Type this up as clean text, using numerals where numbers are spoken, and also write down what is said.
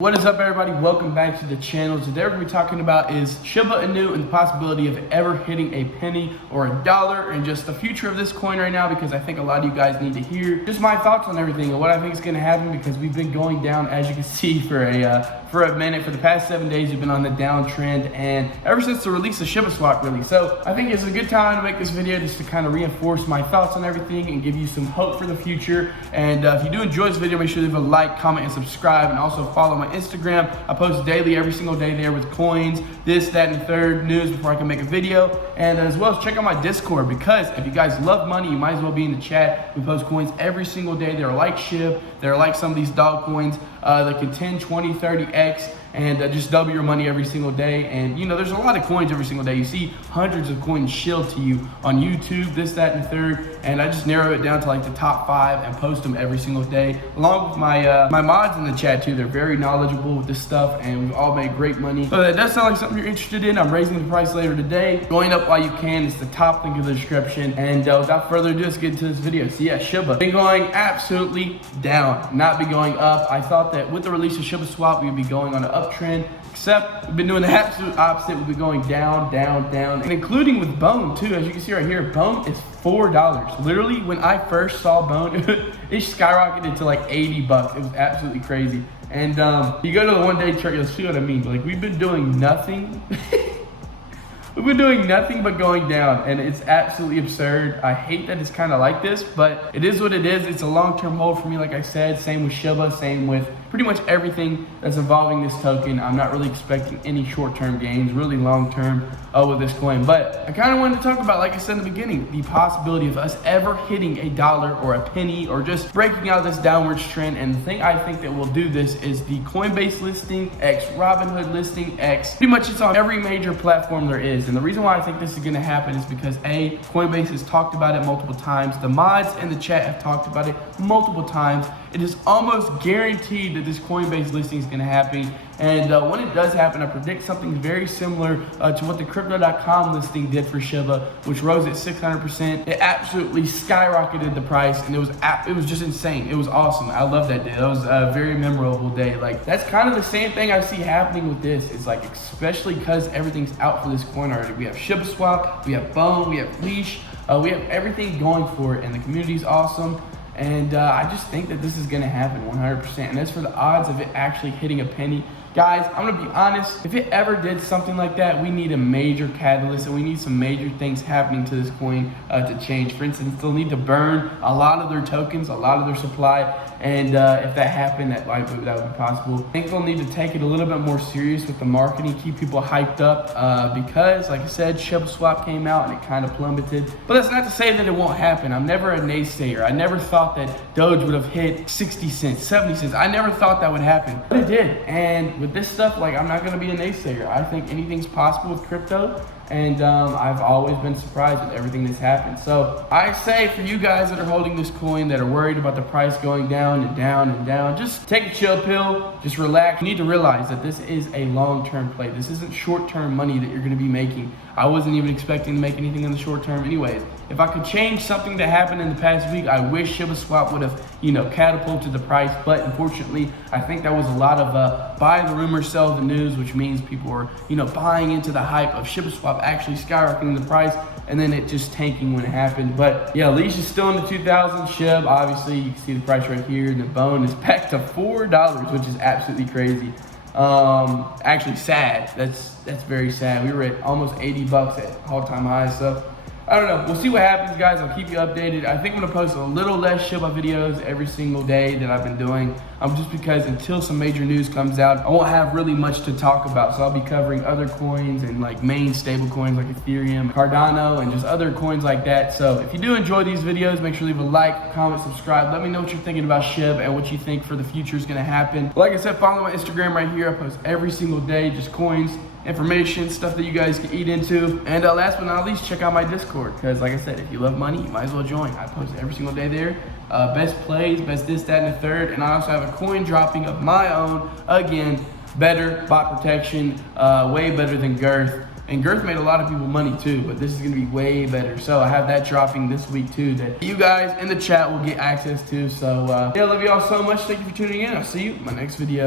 What is up, everybody? Welcome back to the channel. Today we're going to be talking about is Shiba Inu and the possibility of ever hitting a penny or a dollar, and just the future of this coin right now, because I think a lot of you guys need to hear just my thoughts on everything and what I think is going to happen, because we've been going down, as you can see, for a minute. For the past 7 days we've been on the downtrend, and ever since the release of Shiba Swap, really. So I think it's a good time to make this video just to kind of reinforce my thoughts on everything and give you some hope for the future. And if you do enjoy this video, make sure to leave a like, comment, and subscribe, and also follow my Instagram. I post daily, every single day there, with coins, this, that, and the third, news before I can make a video. And as well as check out my Discord, because if you guys love money, you might as well be in the chat. We post coins every single day. They're like SHIB, they're like some of these dog coins that can 10, 20, 30x, and just double your money every single day. And you know, there's a lot of coins every single day. You see hundreds of coins shilled to you on YouTube, this, that, and the third, and I just narrow it down to like the top 5 and post them every single day, along with my my mods in the chat too. They're very knowledgeable with this stuff, and we've all made great money. So that does sound like something you're interested in. I'm raising the price later today. Going up while you can. It's the top link in the description. And without further ado, let's get into this video. So yeah, Shiba been going absolutely down, not be going up. I thought that with the release of Shiba Swap, we'd be going on an uptrend, except we've been doing the absolute opposite. We've been going down, down, down, and including with Bone too. As you can see right here, Bone is $4. Literally, when I first saw Bone, it skyrocketed to like 80 bucks. It was absolutely crazy. And you go to the one-day chart, you'll see what I mean. Like, we've been doing nothing. We've been doing nothing but going down, and it's absolutely absurd. I hate that it's kind of like this, but it is what it is. It's a long-term hold for me, like I said. Same with Shiba, same with pretty much everything that's involving this token. I'm not really expecting any short-term gains, really long-term with this coin. But I kind of wanted to talk about, like I said in the beginning, the possibility of us ever hitting a dollar or a penny, or just breaking out of this downwards trend. And the thing I think that will do this is the Coinbase listing X Robinhood listing X. Pretty much it's on every major platform there is. And the reason why I think this is going to happen is because A, Coinbase has talked about it multiple times. The mods in the chat have talked about it multiple times. It is almost guaranteed that this Coinbase listing is going to happen. And when it does happen, I predict something very similar to what the Crypto.com listing did for Shiba, which rose at 600%. It absolutely skyrocketed the price, and it was just insane. It was awesome. I love that day. That was a very memorable day. Like, that's kind of the same thing I see happening with this. It's like, especially because everything's out for this coin already. We have Shiba Swap, we have Bone, we have Leash, we have everything going for it, and the community's awesome. And I just think that this is going to happen 100%. And as for the odds of it actually hitting a penny, guys, I'm going to be honest. If it ever did something like that, we need a major catalyst, and we need some major things happening to this coin to change. For instance, they'll need to burn a lot of their tokens, a lot of their supply. And if that happened, that would be possible. I think they'll need to take it a little bit more serious with the marketing, keep people hyped up, because, like I said, Shiba Swap came out and it kind of plummeted. But that's not to say that it won't happen. I'm never a naysayer. I never thought that Doge would have hit 60 cents, 70 cents. I never thought that would happen, but it did. And with this stuff, like, I'm not going to be a naysayer. I think anything's possible with crypto. And I've always been surprised with everything that's happened. So I say, for you guys that are holding this coin, that are worried about the price going down and down and down, just take a chill pill, just relax. You need to realize that this is a long-term play. This isn't short-term money that you're going to be making. I wasn't even expecting to make anything in the short term anyways. If I could change something that happened in the past week, I wish Shiba Swap would have, catapulted the price. But unfortunately, I think that was a lot of buy the rumor, sell the news, which means people are, buying into the hype of Shiba Swap actually skyrocketing the price, and then it just tanking when it happened. But yeah, Leash is still in the 2000s. SHIB, obviously, you can see the price right here, and the Bone is back to $4, which is absolutely crazy. Actually sad. That's very sad. We were at almost 80 bucks at all-time highs. So I don't know. We'll see what happens, guys. I'll keep you updated. I think I'm gonna post a little less Shiba videos every single day that I've been doing. Just because until some major news comes out, I won't have really much to talk about. So I'll be covering other coins and like main stable coins like Ethereum, Cardano, and just other coins like that. So if you do enjoy these videos, make sure to leave a like, comment, subscribe. Let me know what you're thinking about SHIB and what you think for the future is gonna happen. Like I said, follow my Instagram right here. I post every single day, just coins, information, stuff that you guys can eat into. And last but not least, check out my Discord, because like I said, if you love money, you might as well join. I post every single day there. Best plays, best this, that, and the third. And I also have a coin dropping of my own. Again, better bot protection, way better than Girth. And Girth made a lot of people money too, but this is gonna be way better. So I have that dropping this week too, that you guys in the chat will get access to. So yeah, I love you all so much. Thank you for tuning in. I'll see you in my next video.